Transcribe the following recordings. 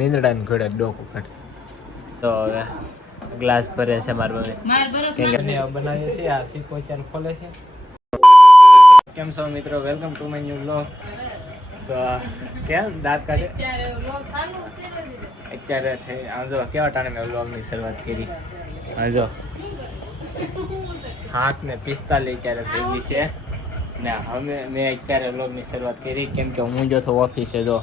મીંદડા ને ઘોડે ડોકું કાઢે તો હવે ગ્લાસ ભરે છે મારું મમ્મી બનાવીએ છીએ આ સીકો ચાર ખોલે છે. કેમ છો મિત્રો, welcome to my new blog. તો કેમ દાંત કાઢે અત્યારે થઈ આજો કેવા ટાણે મેં બ્લોગની શરૂઆત કરી. આજો 7:45 અત્યારે થઈ ગઈ છે ને મેં અત્યારે બ્લોગની શરૂઆત કરી કેમ કે હું જો તો ઓફિસે જો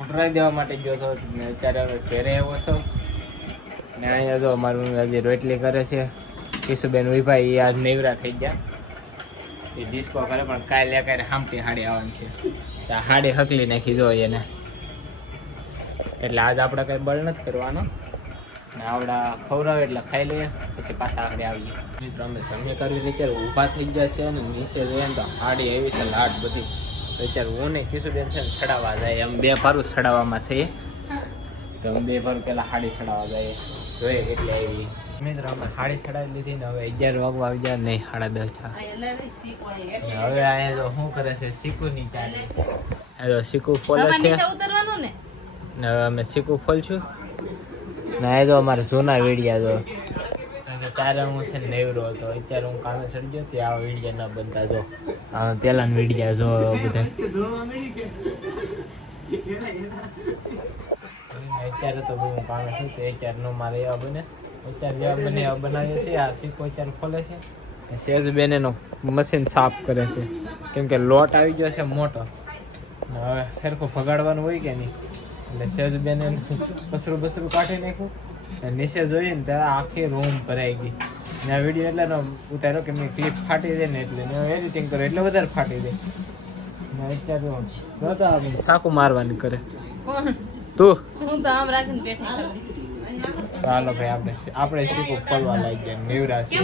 ઉઠરાઈ દેવા માટે ગયો છો ને અત્યારે હવે ઘરે આવ્યો છો ને અહીંયા જો મારું હજી રોટલી કરે છે. કિશુબેન વિભાઈ આજ નેવરા થઈ ગયા એ ડિસ્કો કરે પણ કાલે ક્યારે હામટી હાડી આવવાની છે તો હાડી હકલી નાખી જો એને એટલે આજ આપણે કંઈ બળ નથી કરવાનો ને આવડા ખવડાવે એટલે ખાઈ લઈએ પછી પાછા આગળ આવીએ. મિત્રો અમે સમય કરી અત્યારે ઊભા થઈ ગયા છે ને નીચે જઈએ ને તો હાડી એવી છે લાટ બધી અત્યારે હું ને કિશુબેન છે ને ચડાવવા જાય એમ બે ભારું ચડાવવામાં છે તો અમે બે ભારું પહેલાં હાડી ચડાવવા જઈએ જોઈએ કેટલી આવી. મિત્રો અમે હાડી ચડાવી લીધી ને હવે 11 વાગવા આવી ગયા નહીં 10:30 હવે અહીંયા જો શું કરે છે શીકુની ચાલી હવે શીકુ ફોલે છે ને હવે અમે શીકુ ફોલશું ને આ જો અમારા જૂના વીડિયા જો ત્યારે હું છે નેવરો હતો અત્યારે હું કામે ચડી ગયો ત્યાં આવા વીડિયા ન બનતા જો પહેલાના વીડિયા જો બધા અત્યારે તો હું કામે છું તો અત્યારે નો મારે એવા બને અત્યારે જેવા બને એવા બનાવીએ છીએ. આ શીખો અત્યારે ખોલે છે સેજબેન એનો મશીન સાફ કરે છે કેમ કે લોટ આવી ગયો છે મોટો હવે ફેરખું ભગાડવાનું હોય કે નહીં એટલે સેજબેન બસરું કાઢી નાખ્યું નીચે જોઈએ ને ત્યાં આખી રૂમ ભરાઈ ગઈ ને આ વિડીયો એટલે ઉતાર્યો કે મેં ક્લિપ ફાટી જાય ને એટલે એડિટિંગ કરો એટલે વધારે ફાટી જાય ને અત્યારે સાકું મારવાની કરે તું ચાલો ભાઈ આપણે શીખું ખોલવા લાગી ગયા નેવરા છે.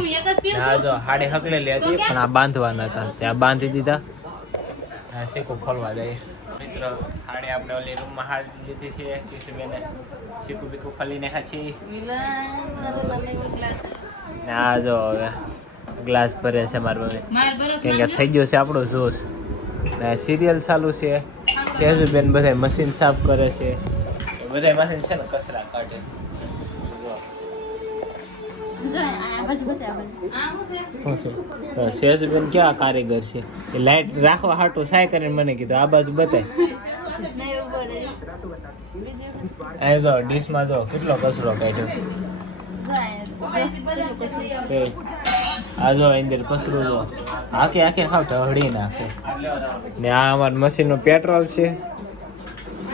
આ જો હાડી હકલેલી હતી પણ આ બાંધવાના હતા ત્યાં બાંધી દીધા શીખું ખોલવા જાય. મિત્રો હાડી આપણે ઓલી રૂમમાં હાડી લીધી છે કિશુબેને શીખું બીકું ખોલીને ખાછી ને આ જો હવે ગ્લાસ ભરે છે મારું મમ્મી કેમ કે થઈ ગયો છે આપણો જોશ ને સિરિયલ ચાલુ છે. સેજુબેન બધા મશીન સાફ કરે છે બધા મશીન છે ને કચરા કાઢે. સેજબેન ક્યાં કારીગર છે એ લાઈટ રાખવા હાટું સાય કરીને મને કીધું આ બાજુ બતાય અહીં જો ડીશમાં જો કેટલો કચરો કાઢ્યો આ જો અંદર કચરો જો આખે હાવ ઢળી નાખે ને આ અમારું મશીનનું પેટ્રોલ છે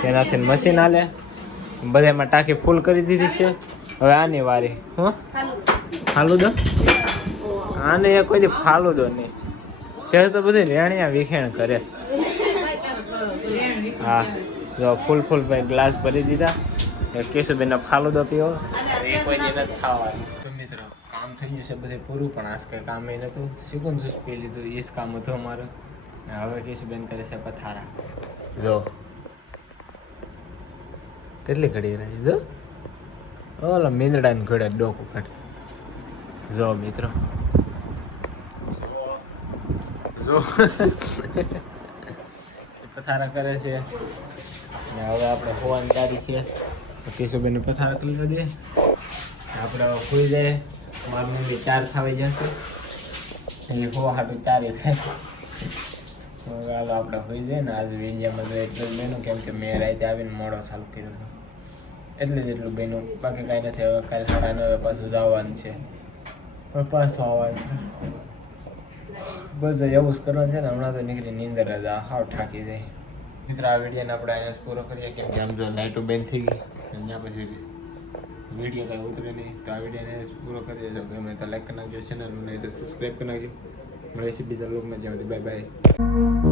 તેનાથી મશીન હાલે બધામાં ટાંકી ફૂલ કરી દીધી છે. હવે આની વારી હું ફાલુદો આને કોઈ દી ફાલુદો નહીં શહેર તો બધી રેણિયા વિખેણ કરે. હા જો ફૂલ ભાઈ ગ્લાસ ભરી દીધા કેશુબેન ફાલુદો પીવો એ કોઈ દી નથી ખાવાનું. તો મિત્રો કામ થઈ ગયું છે બધે પૂરું પણ આજ કંઈ કામ એ નહોતું શીખું જ્યુસ પી લીધું એ જ કામ હતું અમારું. હવે કેશુબેન કરે છે પથારા જો કેટલી ઘડી રહી જો ઓલા મીંદડા ને ઘોડે ડોકું કાઢે જો મિત્રો જો પથારા કરે છે ને હવે આપણે હોવાની તારી છે કેશુબેન પથારા કરી દે આપણે ખોઈ જાય મારું મમ્મી 4 થાવી જશે એટલે હોવા હાટું 4 થાય. હાલો આપણે હોઈ જાય ને આજ વિડીયામાં તો એટલું જ બન્યું કેમ કે મેં રાતે આવીને મોડો ચાલુ કર્યો હતો એટલે જ એટલું બન્યું બાકી કાંઈ નથી. હવે કાલે 9:30 પાછું જવાનું છે પણ પાછું આવવાનું છે બસ એવું જ કરવાનું છે ને. હમણાં તો નીકળી નીંદર જ હાવ થાકી જાય. મિત્રો આ વિડીયોને આપણે અહીંયા પૂરો કરીએ કેમ કે આમ જો લાઇટો બંધ થઈ ગઈ ત્યાં પછી વિડીયો કાંઈ ઉતરે નહીં તો આ વિડીયોને પૂરો કરી દેજો. ગમે તો લાઈક કરી નાખજો, ચેનલ નહીં તો સબસ્ક્રાઈબ કરી નાખજો. મળે છે બીજા લોકોમાં જ્યાં બાય બાય.